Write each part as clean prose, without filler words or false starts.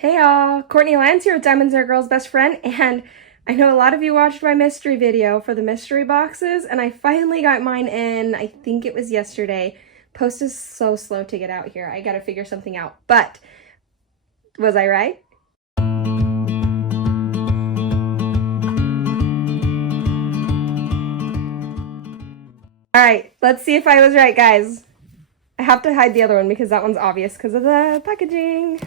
Hey y'all, Courtney Lyons here with Diamonds Are a Girl's Best Friend, and I know a lot of you watched my mystery video for the mystery boxes, and I finally got mine in, I think it was yesterday. Post is so slow to get out here. I gotta figure something out, but was I right? Alright, let's see if I was right, guys. I have to hide the other one because that one's obvious because of the packaging.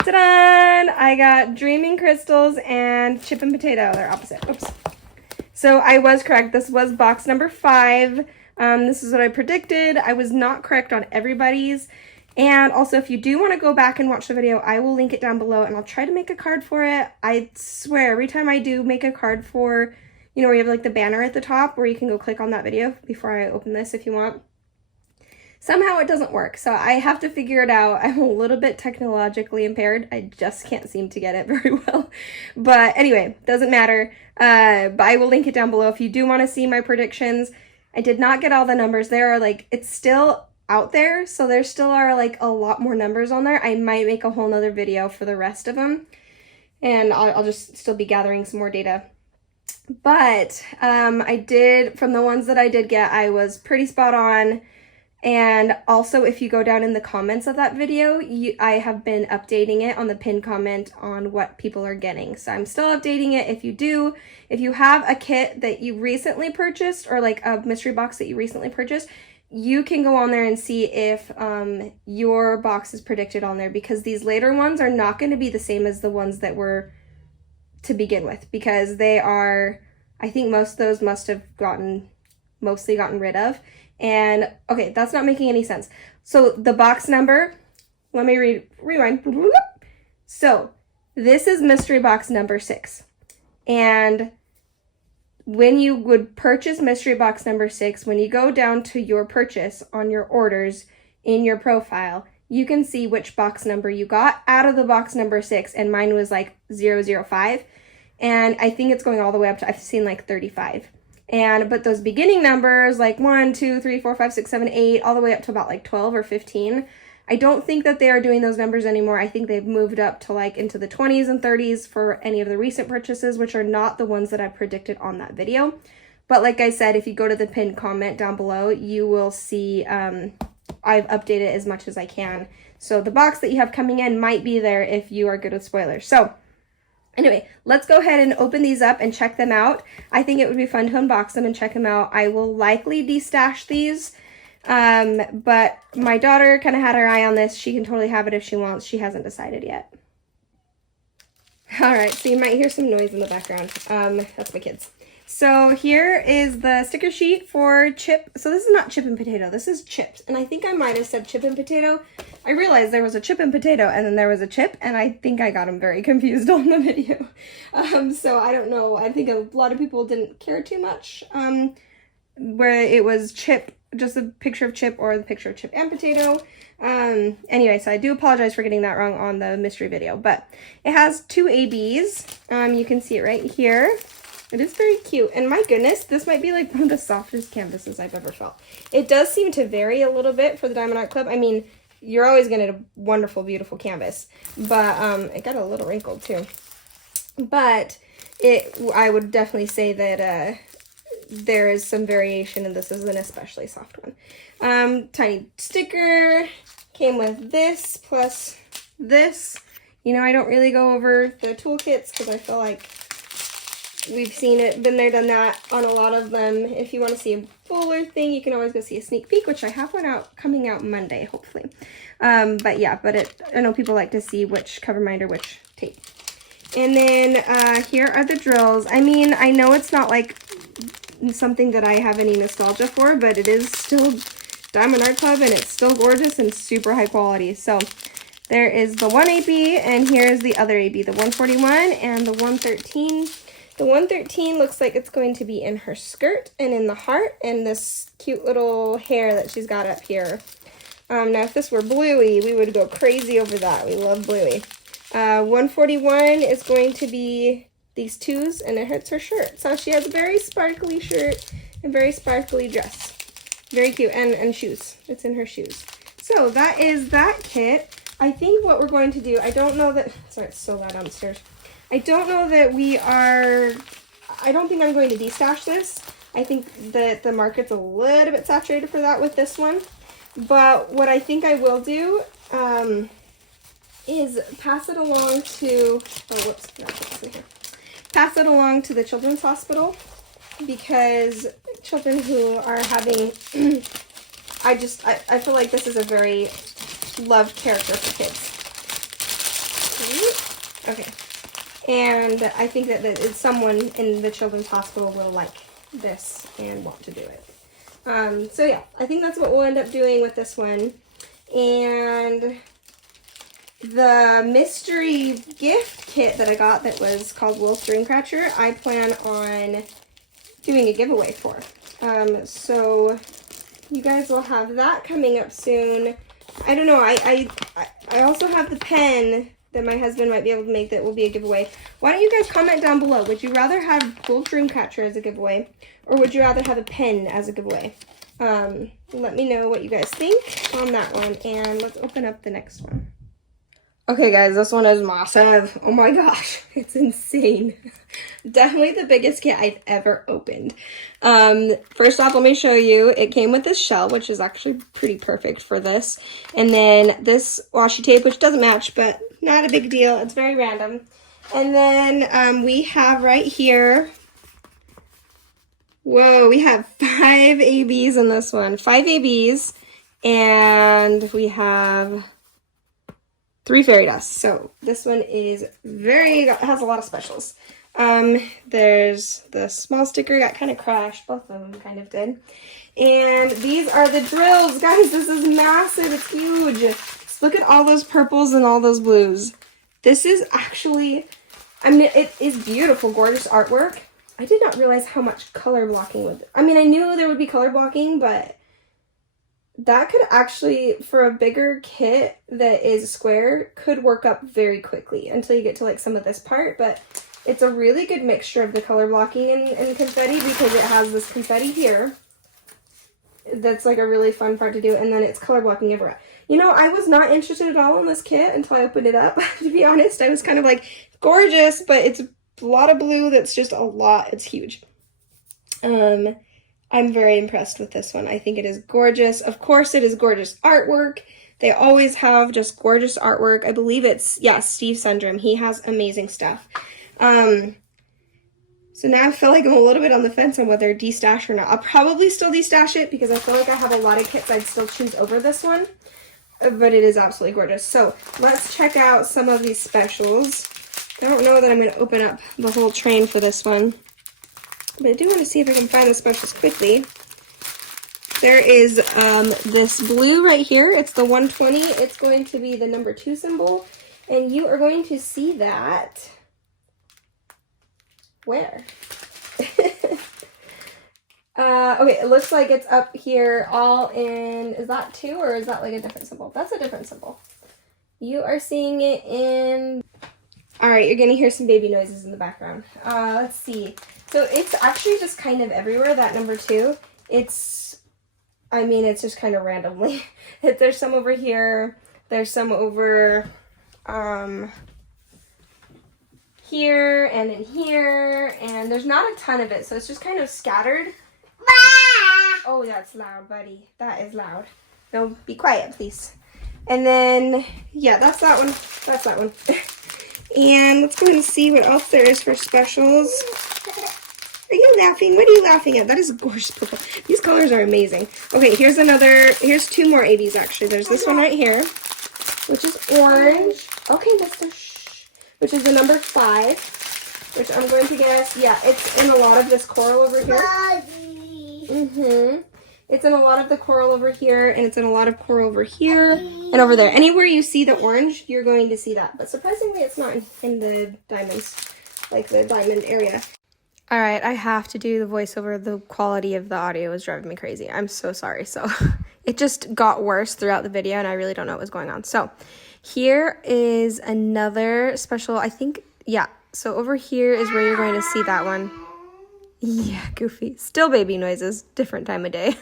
Ta-da! I got Dreaming Crystals and Chip and Potato. They're opposite. Oops. So I was correct. This was box number 5. This is what I predicted. I was not correct on everybody's. And also, if you do want to go back and watch the video, I will link it down below, and I'll try to make a card for it. I swear, every time I do make a card for, where you have like the banner at the top where you can go click on that video before I open this if you want. Somehow it doesn't work, so I have to figure it out. I'm a little bit technologically impaired. I just can't seem to get it very well. But anyway, doesn't matter. But I will link it down below if you do want to see my predictions. I did not get all the numbers. There are it's still out there, so there still are a lot more numbers on there. I might make a whole nother video for the rest of them, and I'll just still be gathering some more data. But I did, from the ones that I did get, I was pretty spot on. And also, if you go down in the comments of that video, I have been updating it on the pinned comment on what people are getting. So I'm still updating it. If you have a kit that you recently purchased, or like a mystery box that you recently purchased, you can go on there and see if your box is predicted on there, because these later ones are not going to be the same as the ones that were to begin with, because they are, I think most of those must have mostly gotten rid of. And okay, that's not making any sense. So the box number, let me rewind. So this is mystery box number 6. And when you would purchase mystery box number 6, when you go down to your purchase on your orders in your profile, you can see which box number you got out of the box number 6. And mine was 005. And I think it's going all the way up to, I've seen 35. But those beginning numbers, 1, 2, 3, 4, 5, 6, 7, 8, all the way up to about 12 or 15, I don't think that they are doing those numbers anymore. I think they've moved up to into the 20s and 30s for any of the recent purchases, which are not the ones that I predicted on that video. But like I said, if you go to the pinned comment down below, you will see I've updated as much as I can. So the box that you have coming in might be there if you are good with spoilers. So anyway, let's go ahead and open these up and check them out. I think it would be fun to unbox them and check them out. I will likely destash these, but my daughter kind of had her eye on this. She can totally have it if she wants. She hasn't decided yet. All right, so you might hear some noise in the background. That's my kids. So here is the sticker sheet for Chip. So this is not Chip and Potato, this is Chips. And I think I might have said Chip and Potato. I realized there was a Chip and Potato and then there was a Chip, and I think I got them very confused on the video. So I don't know, I think a lot of people didn't care too much where it was Chip, just a picture of Chip, or the picture of Chip and Potato. Anyway, so I do apologize for getting that wrong on the mystery video, but it has 2 ABs. You can see it right here. It is very cute, and my goodness, this might be one of the softest canvases I've ever felt. It does seem to vary a little bit for the Diamond Art Club. I mean, you're always going to get a wonderful, beautiful canvas, but it got a little wrinkled too. But I would definitely say that there is some variation, and this is an especially soft one. Tiny sticker, came with this plus this. I don't really go over the toolkits because I feel like we've seen it, been there, done that on a lot of them. If you want to see a fuller thing, you can always go see a sneak peek, which I have one coming out Monday, hopefully. But yeah, I know people like to see which cover binder, which tape. And then here are the drills. I mean, I know it's not something that I have any nostalgia for, but it is still Diamond Art Club, and it's still gorgeous and super high quality. So there is the 1 AB, and here's the other AB, the 141 and the 113. The 113 looks like it's going to be in her skirt and in the heart and this cute little hair that she's got up here. Now, if this were Bluey, we would go crazy over that. We love Bluey. 141 is going to be these 2s, and it hurts her shirt. So she has a very sparkly shirt and very sparkly dress. Very cute, and shoes. It's in her shoes. So that is that kit. I think what we're going to do, I don't know that, sorry, it's so loud downstairs. I don't know that we are, I don't think I'm going to destash this. I think that the market's a little bit saturated for that with this one. But what I think I will do is pass it along to, oh, whoops, no, it's in here. Pass it along to the children's hospital, because children who are having, I feel like this is a very loved character for kids. Okay. And I think that someone in the children's hospital will like this and want to do it. So yeah, I think that's what we'll end up doing with this one. And the mystery gift kit that I got that was called Wolf Dreamcatcher, I plan on doing a giveaway for. So you guys will have that coming up soon. I don't know, I also have the pen that my husband might be able to make that will be a giveaway. Why don't you guys comment down below? Would you rather have Wolf Dreamcatcher as a giveaway, or would you rather have a pen as a giveaway? Let me know what you guys think on that one, and let's open up the next one. Okay guys, this one is massive. Oh my gosh, it's insane. Definitely the biggest kit I've ever opened. First off, let me show you. It came with this shell, which is actually pretty perfect for this. And then this washi tape, which doesn't match, but not a big deal. It's very random. And then we have right here, whoa, we have 5 ABs in this one. 5 ABs, and we have 3 fairy dust. So this one is has a lot of specials. There's the small sticker, got kind of crashed. Both of them kind of did. And these are the drills. Guys, this is massive. It's huge. Just look at all those purples and all those blues. This is actually, I mean, it is beautiful, gorgeous artwork. I did not realize how much color blocking would, I mean, I knew there would be color blocking, but that could actually, for a bigger kit that is square, could work up very quickly until you get to like some of this part. But it's a really good mixture of the color blocking and confetti, because it has this confetti here that's like a really fun part to do, and then it's color blocking everywhere. You know, I was not interested at all in this kit until I opened it up. To be honest, I was kind of like, gorgeous, but it's a lot of blue. That's just a lot. It's huge. I'm very impressed with this one. I think it is gorgeous. Of course, it is gorgeous artwork. They always have just gorgeous artwork. I believe it's, yeah, Steve Sundram. He has amazing stuff. So now I feel like I'm a little bit on the fence on whether destash or not. I'll probably still destash it, because I feel like I have a lot of kits I'd still choose over this one. But it is absolutely gorgeous. So let's check out some of these specials. I don't know that I'm going to open up the whole train for this one, but I do want to see if I can find the specials quickly. There is this blue right here. It's the 120. It's going to be the number 2 symbol, and you are going to see that. Where? Okay, it looks like it's up here all in, is that 2 or is that like a different symbol? That's a different symbol. You are seeing it in, all right, you're gonna hear some baby noises in the background. Let's see. So it's actually just kind of everywhere, that number 2. It's, I mean, it's just kind of randomly. There's some over here, there's some over here and in here, and there's not a ton of it, so it's just kind of scattered. Oh, that's loud, buddy. That is loud. No, be quiet, please. And then, yeah, that's that one. That's that one. And let's go ahead and see what else there is for specials. Are you laughing? What are you laughing at? That is gorgeous purple. These colors are amazing. Okay, here's 2 more ABs, actually. There's this one right here, which is orange. Okay, mister, shh. Which is the number 5, which I'm going to guess, yeah, it's in a lot of this coral over here. It's in a lot of the coral over here, and it's in a lot of coral over here and over there. Anywhere you see the orange, you're going to see that. But surprisingly, it's not in the diamonds, like the diamond area. All right, I have to do the voiceover. The quality of the audio is driving me crazy. I'm so sorry. So it just got worse throughout the video, and I really don't know what was going on. So here is another special, I think, yeah. So over here is where you're going to see that one. Yeah, goofy. Still baby noises, different time of day.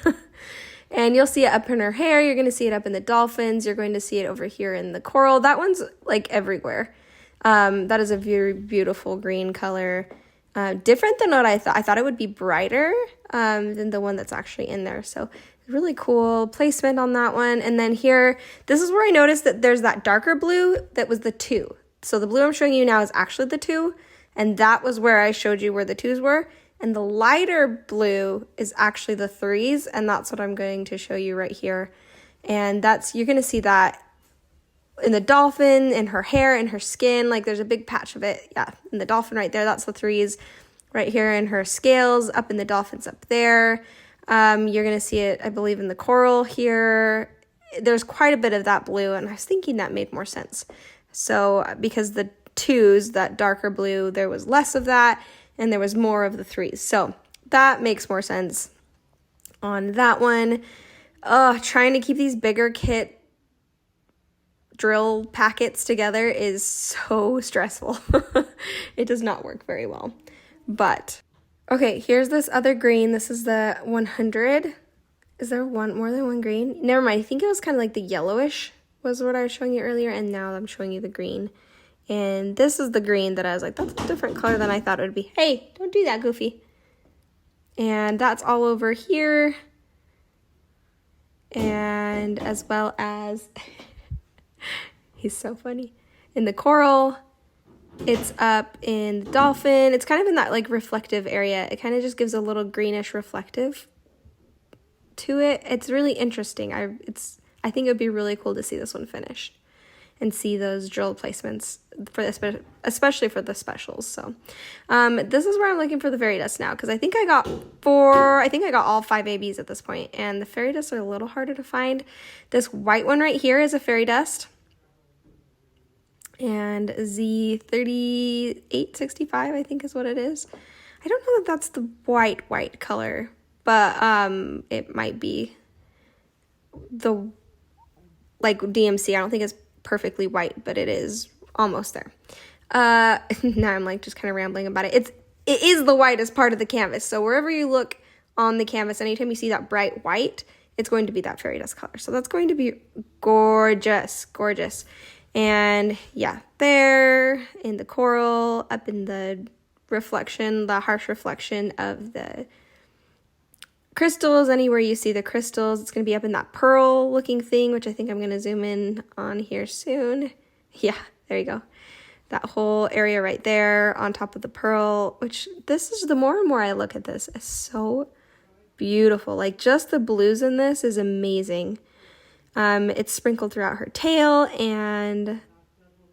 And you'll see it up in her hair. You're going to see it up in the dolphins. You're going to see it over here in the coral. That one's like everywhere. That is a very beautiful green color. Different than what I thought. I thought it would be brighter than the one that's actually in there. So really cool placement on that one. And then here, this is where I noticed that there's that darker blue that was the 2. So the blue I'm showing you now is actually the 2. And that was where I showed you where the 2s were. And the lighter blue is actually the 3s, and that's what I'm going to show you right here. And that's, you're going to see that in the dolphin, in her hair, in her skin, like there's a big patch of it. Yeah, in the dolphin right there, that's the 3s. Right here in her scales, up in the dolphins up there. You're going to see it, I believe, in the coral here. There's quite a bit of that blue, and I was thinking that made more sense. So, because the 2s, that darker blue, there was less of that, and there was more of the 3s. So that makes more sense on that one. Trying to keep these bigger kit drill packets together is so stressful. It does not work very well. But, okay, here's this other green. This is the 100. Is there more than one green? Never mind. I think it was kind of like the yellowish was what I was showing you earlier, and now I'm showing you the green. And this is the green that I was like, that's a different color than I thought it would be. Hey, don't do that, Goofy. And that's all over here. And as well as, he's so funny. In the coral, it's up in the dolphin. It's kind of in that like reflective area. It kind of just gives a little greenish reflective to it. It's really interesting. I think it would be really cool to see this one finished and see those drill placements for especially for the specials. So this is where I'm looking for the fairy dust now, because I think I got all 5 ABs at this point, and the fairy dust are a little harder to find. This white one right here is a fairy dust, and Z3865 I think is what it is. I don't know that that's the white color, but it might be the like DMC. I don't think it's perfectly white, but it is almost there. Now I'm like just kind of rambling about it. It is the whitest part of the canvas. So wherever you look on the canvas, anytime you see that bright white, it's going to be that fairy dust color. So that's going to be gorgeous. And yeah, there in the coral, up in the reflection, the harsh reflection of the crystals, anywhere you see the crystals, it's going to be up in that pearl looking thing, which I think I'm going to zoom in on here soon. Yeah, there you go. That whole area right there on top of the pearl, which this is, the more and more I look at this, it's so beautiful. Like just the blues in this is amazing. It's sprinkled throughout her tail, and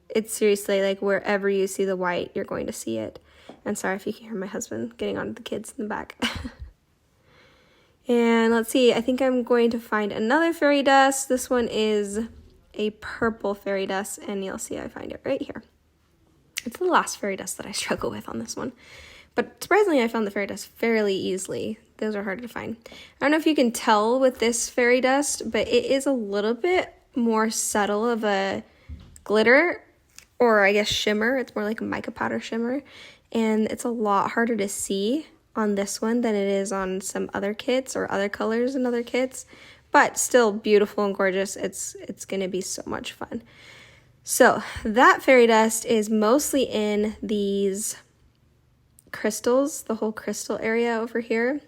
it's seriously like wherever you see the white, you're going to see it. And sorry if you can hear my husband getting on the kids in the back. And let's see, I think I'm going to find another fairy dust. This one is a purple fairy dust, and you'll see I find it right here. It's the last fairy dust that I struggle with on this one. But surprisingly, I found the fairy dust fairly easily. Those are harder to find. I don't know if you can tell with this fairy dust, but it is a little bit more subtle of a glitter, or I guess shimmer. It's more like a mica powder shimmer. And it's a lot harder to see on this one than it is on some other kits or other colors in other kits, but still beautiful and gorgeous. It's gonna be so much fun. So that fairy dust is mostly in these crystals, the whole crystal area over here,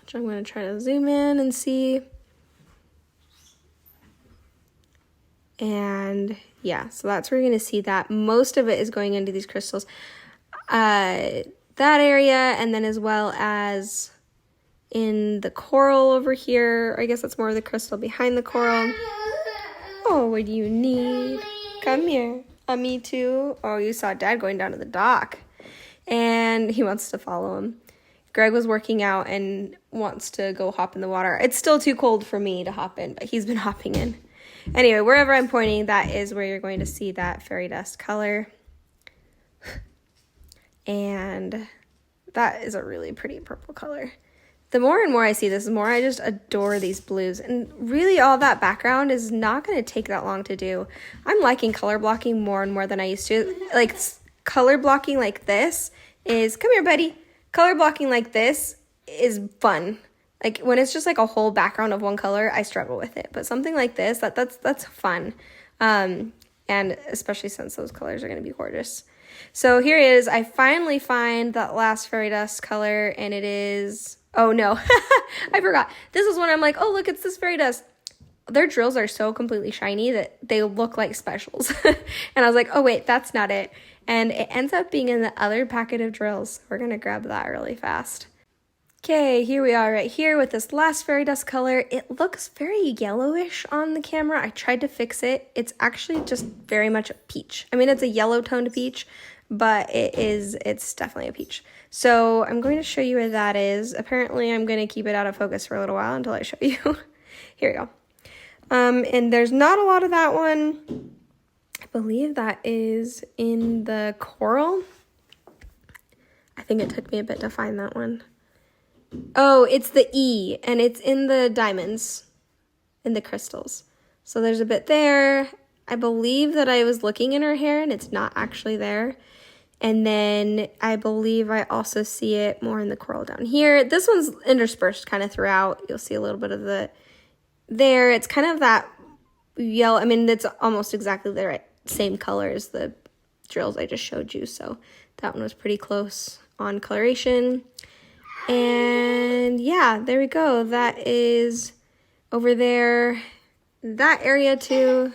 which I'm going to try to zoom in and see. And yeah, so that's where you're going to see that. Most of it is going into these crystals. That area, and then as well as in the coral over here. I guess that's more of the crystal behind the coral. Oh, what do you need? Come here. Me too. Oh, you saw Dad going down to the dock, and he wants to follow him. Greg was working out and wants to go hop in the water. It's still too cold for me to hop in, but he's been hopping in. Anyway, wherever I'm pointing, that is where you're going to see that fairy dust color. And that is a really pretty purple color. The more and more I see this, the more I just adore these blues. And really all that background is not going to take that long to do. I'm liking color blocking more and more than I used to. Like color blocking like this is, come here buddy, color blocking like this is fun. Like when it's just like a whole background of one color, I struggle with it. But something like this, that's fun. And especially since those colors are going to be gorgeous. So here it is. I finally find that last fairy dust color, and it is, oh no, I forgot. This is when I'm like, oh, look, it's this fairy dust. Their drills are so completely shiny that they look like specials. And I was like, oh wait, that's not it. And it ends up being in the other packet of drills. We're going to grab that really fast. Okay, here we are right here with this last fairy dust color. It looks very yellowish on the camera. I tried to fix it. It's actually just very much a peach. I mean, it's a yellow toned peach, but it's definitely a peach. So I'm going to show you where that is. Apparently, I'm going to keep it out of focus for a little while until I show you. Here we go. And there's not a lot of that one. I believe that is in the coral. I think it took me a bit to find that one. Oh, it's the E, and it's in the diamonds, in the crystals. So there's a bit there. I believe that I was looking in her hair, and it's not actually there. And then I believe I also see it more in the coral down here. This one's interspersed kind of throughout. You'll see a little bit of the there. It's kind of that yellow. I mean, it's almost exactly the right same color as the drills I just showed you. So that one was pretty close on coloration. And yeah, there we go. That is over there, that area too.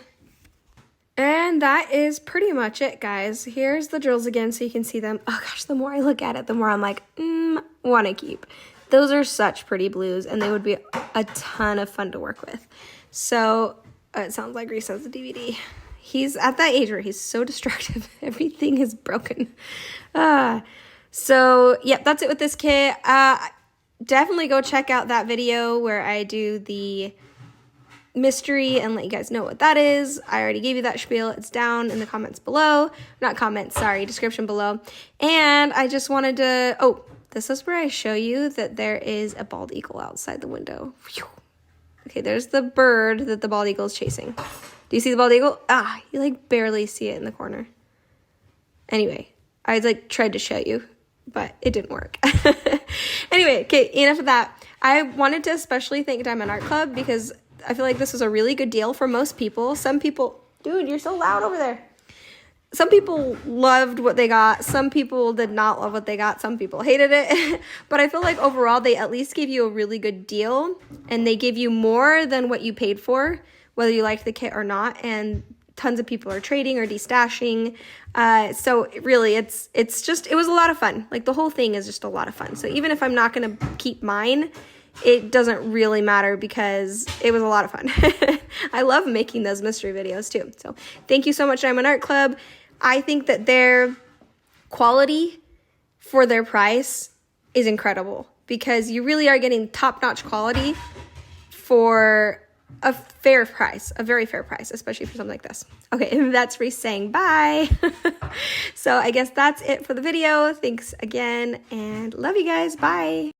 And that is pretty much it, guys. Here's the drills again so you can see them. Oh gosh, the more I look at it, the more I'm like, want to keep. Those are such pretty blues, and they would be a ton of fun to work with. So it sounds like Reese has the DVD. He's at that age where he's so destructive. Everything is broken. So, yep, that's it with this kit. Definitely go check out that video where I do the mystery and let you guys know what that is. I already gave you that spiel. It's down in the comments below. Not comments, sorry, description below. And I just wanted to, oh, this is where I show you that there is a bald eagle outside the window. Whew. Okay, there's the bird that the bald eagle is chasing. Do you see the bald eagle? Ah, you like barely see it in the corner. Anyway, I like tried to show you, but it didn't work. Anyway, okay, enough of that. I wanted to especially thank Diamond Art Club because I feel like this was a really good deal for most people. Some people, dude, you're so loud over there. Some people loved what they got. Some people did not love what they got. Some people hated it. But I feel like overall, they at least gave you a really good deal. And they give you more than what you paid for, whether you liked the kit or not. And tons of people are trading or destashing. So really, it was a lot of fun. Like the whole thing is just a lot of fun. So even if I'm not going to keep mine, it doesn't really matter because it was a lot of fun. I love making those mystery videos too. So thank you so much, Diamond Art Club. I think that their quality for their price is incredible because you really are getting top-notch quality for a fair price, a very fair price, especially for something like this. Okay, that's Reese saying bye. So I guess that's it for the video. Thanks again and love you guys. Bye.